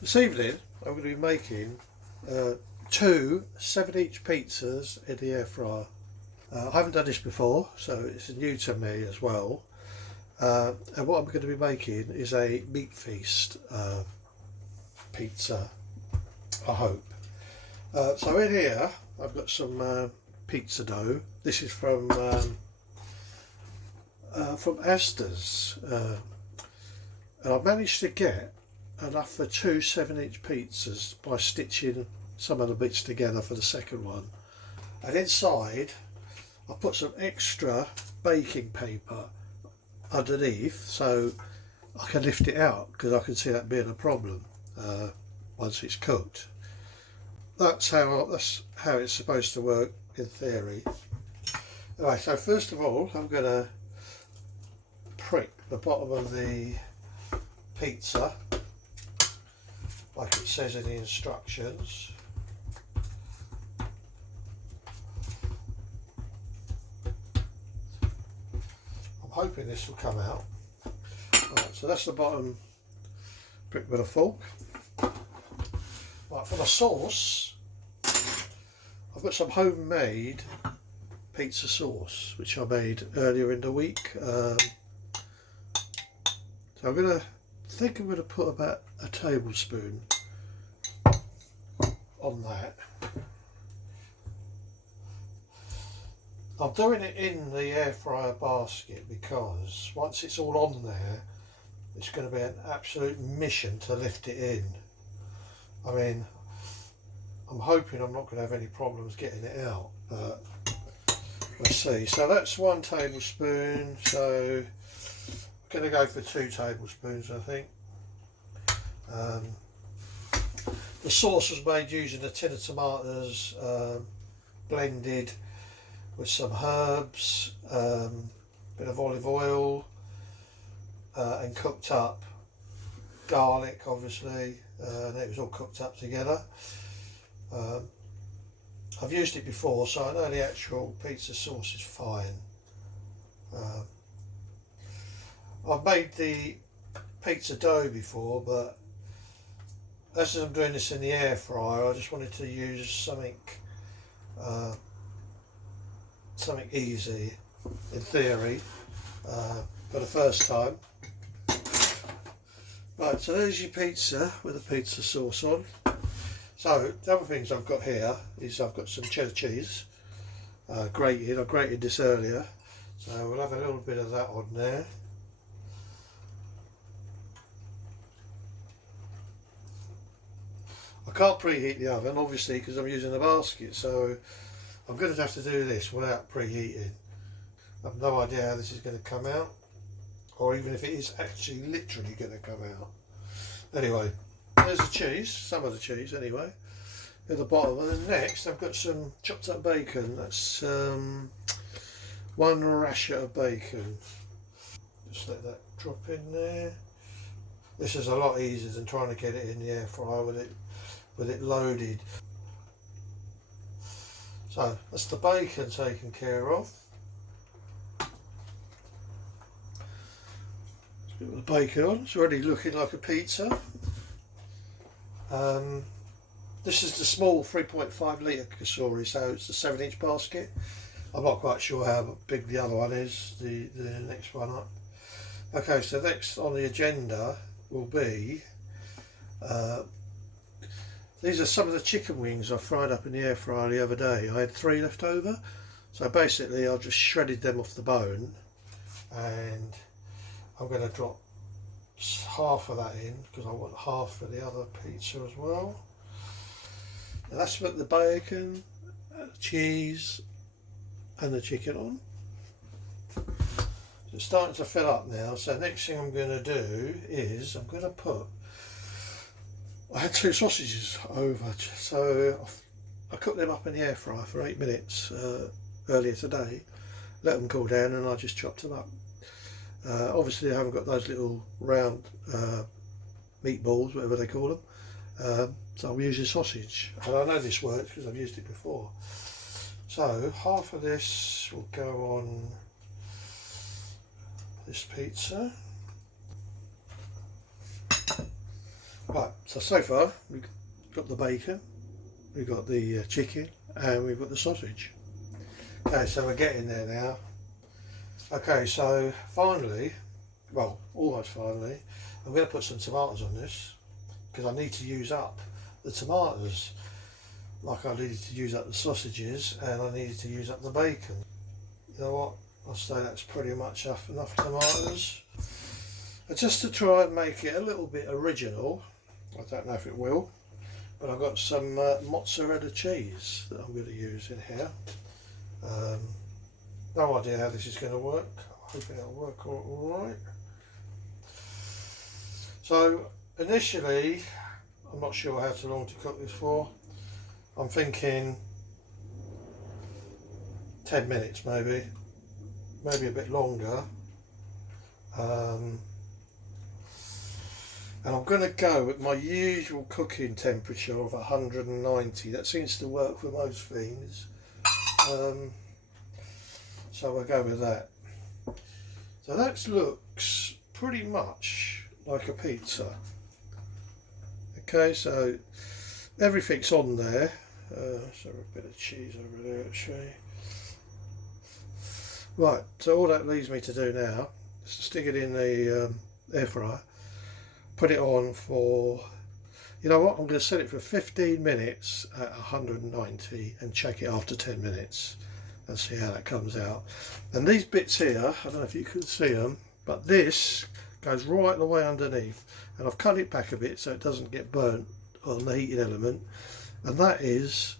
This evening I'm going to be making two 7-inch pizzas in the air fryer. I haven't done this before, so it's new to me as well. And what I'm going to be making is a meat feast pizza, I hope. So in here I've got some pizza dough. This is from Asda's, and I managed to get enough for two 7-inch pizzas by stitching some of the bits together for the second one. And inside I put some extra baking paper underneath so I can lift it out, because I can see that being a problem once it's cooked. That's how it's supposed to work in theory. Right, so first of all I'm going to prick the bottom of the pizza like it says in the instructions. I'm hoping this will come out. Right, so that's the bottom prick with a fork. Right, for the sauce, I've got some homemade pizza sauce which I made earlier in the week. So I'm going to put about a tablespoon on that. I'm doing it in the air fryer basket because once it's all on there, it's going to be an absolute mission to lift it in. I mean, I'm hoping I'm not going to have any problems getting it out, but let's see. So that's 1 tablespoon, so I'm going to go for 2 tablespoons, I think. The sauce was made using a tin of tomatoes, blended with some herbs, bit of olive oil, and cooked up garlic, obviously, and it was all cooked up together. I've used it before, so I know the actual pizza sauce is fine. I've made the pizza dough before, but as I'm doing this in the air fryer, I just wanted to use something easy in theory for the first time. Right, so there's your pizza with the pizza sauce on. So the other things I've got here is I've got some cheddar cheese grated. I grated this earlier, so we'll have a little bit of that on there. I can't preheat the oven, obviously, because I'm using a basket, so I'm going to have to do this without preheating. I've no idea how this is going to come out, or even if it is actually literally going to come out. Anyway, there's the cheese, some of the cheese anyway, at the bottom. And then next I've got some chopped up bacon. That's 1 rasher of bacon. Just let that drop in there. This is a lot easier than trying to get it in the air fryer with it loaded. So that's the bacon taken care of. Let's put the bacon on. It's already looking like a pizza. This is the small 3.5 litre Cosori, so it's a 7-inch basket. I'm not quite sure how big the other one is, the next one up. Okay, so next on the agenda will be these are some of the chicken wings I fried up in the air fryer the other day. I had 3 left over, so basically I just shredded them off the bone, and I'm going to drop half of that in because I want half for the other pizza as well. Now that's put the bacon, the cheese and the chicken on. So it's starting to fill up now, so next thing I'm going to do is I'm going to put, I had 2 sausages over, so I cooked them up in the air fryer for 8 minutes earlier today, let them cool down, and I just chopped them up. Obviously I haven't got those little round meatballs, whatever they call them, so I'm using sausage, and I know this works because I've used it before. So half of this will go on this pizza, Right, so far we've got the bacon, we've got the chicken, and we've got the sausage. Okay, so we're getting there now. Okay, so finally, well, almost finally, I'm going to put some tomatoes on this because I need to use up the tomatoes like I needed to use up the sausages, and I needed to use up the bacon. You know what, I'll say that's pretty much enough tomatoes. And just to try and make it a little bit original, I don't know if it will, but I've got some mozzarella cheese that I'm going to use in here. No idea how this is going to work. I hope it'll work all right. So initially, I'm not sure how long to cook this for. I'm thinking 10 minutes maybe a bit longer. And I'm going to go with my usual cooking temperature of 190. That seems to work for most things. So we'll go with that. So that looks pretty much like a pizza. Okay, so everything's on there. So a bit of cheese over there actually. Right, so all that leaves me to do now is to stick it in the air fryer, put it on for, you know what, I'm going to set it for 15 minutes at 190 and check it after 10 minutes and see how that comes out. And these bits here, I don't know if you can see them, but this goes right the way underneath, and I've cut it back a bit so it doesn't get burnt on the heating element, and that is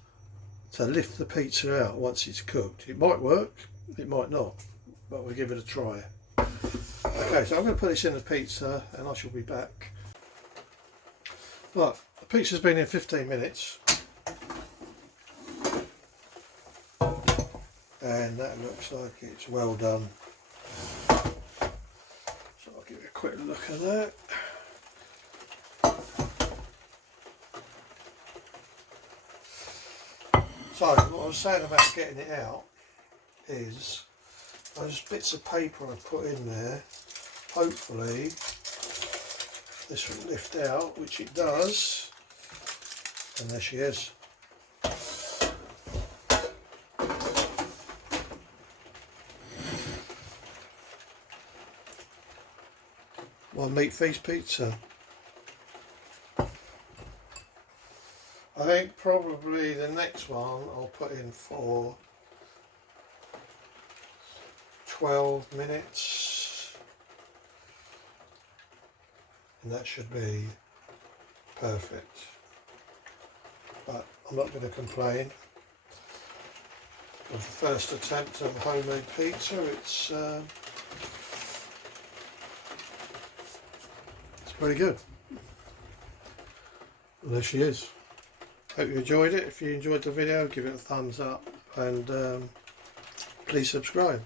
to lift the pizza out once it's cooked. It might work, it might not, but we'll give it a try. Okay, so I'm going to put this in the pizza and I shall be back. Right, the pizza's been in 15 minutes and that looks like it's well done. So I'll give you a quick look at that. So what I was saying about getting it out is those bits of paper I put in there, hopefully this will lift out, which it does, and there she is. One meat feast pizza. I think probably the next one I'll put in for 12 minutes and that should be perfect, but I'm not going to complain. With the first attempt at homemade pizza, it's pretty good. And there she is. Hope you enjoyed it. If you enjoyed the video, give it a thumbs up and please subscribe.